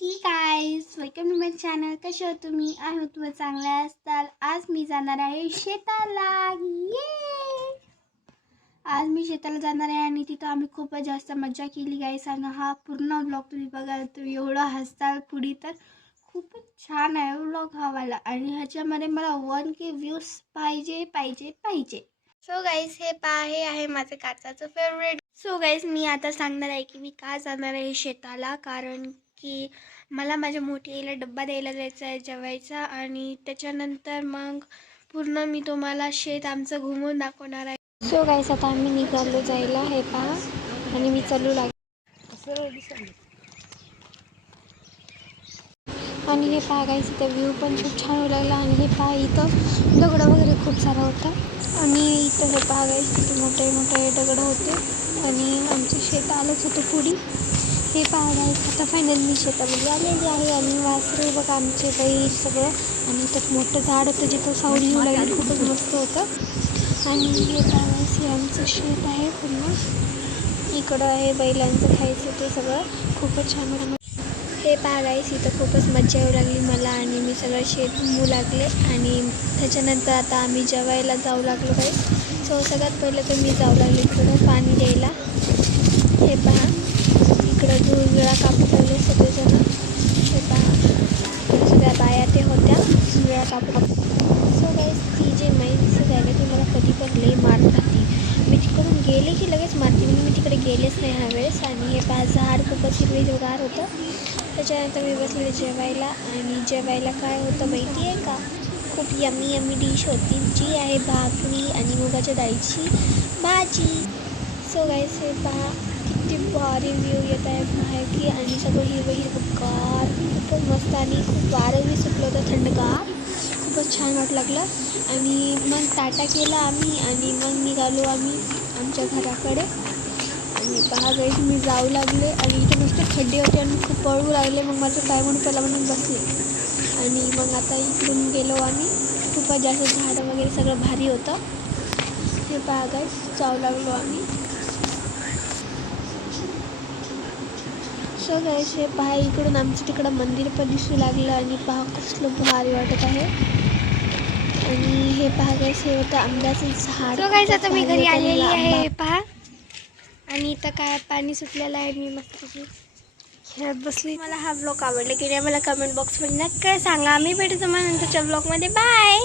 He guys welcome to my channel. कसे आहात तुम्ही? आय होप तुम्ही चांगले असताल. आज मी जाणार आहे शेताला. आज मी शेताला जाणार आहे आणि तिथं आम्ही खूप जास्त मजा केली गाईस. आणि हा पूर्ण व्लॉग तुम्ही बघाल तर एवढं हसताल पुढे. तर खूपच छान आहे व्लॉग हा वाला. आणि ह्याच्यामध्ये मला 1K व्ह्यूज पाहिजे. सो गाईस हे आहे माझं काचाचं फेवरेट. सो गाईस मी आता सांगणार आहे की मी का जाणार आहे शेताला. कारण की मला माझ्या मोठी आईला डब्बा द्यायला जायचा आहे जेवायचा. आणि त्याच्यानंतर मग पूर्ण मी तुम्हाला शेत आमचं घुमून दाखवणार आहे. सो गाईस आता आम्ही निघालो जायला. हे पहा आणि मी चालू आणि हे पहा गाईस इथं व्ह्यू पण खूप छान होऊ लागला. आणि हे पहा इथं दगड वगैरे खूप सारा होता. आणि इथं हे पहा गाईस किती मोठे मोठे दगड होते. आणि आमचं शेत आलंच होतं पुढे. हे पहा गाईस आता फायनल मी शेतामध्ये आलेली आहे. आणि वासरू बघा आमचे बैल सगळं. आणि इथं मोठं झाड होतं जिथं सावली येऊ लागली. खूपच मस्त होतं. आणि हे पहा गाईस हे आमचं शेत आहे पूर्ण. इकडं आहे बैलांचं खायचं ते सगळं खूपच छान होतं. हे पहा गाईस इथं खूपच मजा येऊ लागली मला. आणि मी सगळं शेत घुमू लागले. आणि त्याच्यानंतर आता आम्ही जेवायला जाऊ लागलो गाईस. सो सगळ्यात पहिलं तर मी जाऊ लागले इकडं पाणी द्यायला. हे पहा इकडं धुळगळा कापू लागले सगळेजण. हे पहा सगळ्या बाया ते होत्या धुळगळा कापू. सो गाईस ती जे माईचं जायला ती मला कधी पण लई मारत राहते. मी तिकडून गेले की लगेच मारते. म्हणून मी तिकडे गेलेच नाही ह्यावेळेस. आणि हे पहा झाड खूपच हिरवेगार होतं. त्याच्यानंतर मी बसले जेवायला. आणि जेवायला काय होतं माहिती आहे का? खूप यम्मी डिश होती जी आहे भाकरी आणि मुगाच्या डाळीची भाजी. सो गाईस हे पहा किती भारी व्ह्यू येत आहे बाहेर की. आणि सगळं हिरवंगार खूपच मस्त. आणि खूप वारंही सुटलं होतं थंडगार. खूपच छान वाटू लागलं. आणि मग टाटा केला आम्ही. आणि मग निघालो आम्ही आमच्या घराकडे. आणि पहा गाईस मी जाऊ लागले. आणि इथे नुसते खड्डे होते आणि खूप पळू लागले. मग माझं पाय म्हणून पहिला म्हणून बसले. आणि मग आता इकडून गेलो आम्ही. खूपच जास्त झाडं वगैरे सगळं भारी होतं. हे पहा गाईस जाऊ लागलो आम्ही. सो गाईस हे पहा इकडून आमचं तिकडं मंदिर पण दिसू लागलं. आणि पहा कसलं भारी वाटत आहे. आणि हे पहा गाईस हे होतं आंब्याचं झाड. सो गाईस आता मी घरी आलेली आहे. पहा आणि इथं काय पाणी सुटलेलं आहे. मी मस्त खेळत बसली. मला हा ब्लॉग आवडला की नाही मला कमेंट बॉक्समध्ये नक्की सांगा. मी भेटू तुम्हाला नंतरच्या ब्लॉगमध्ये. बाय.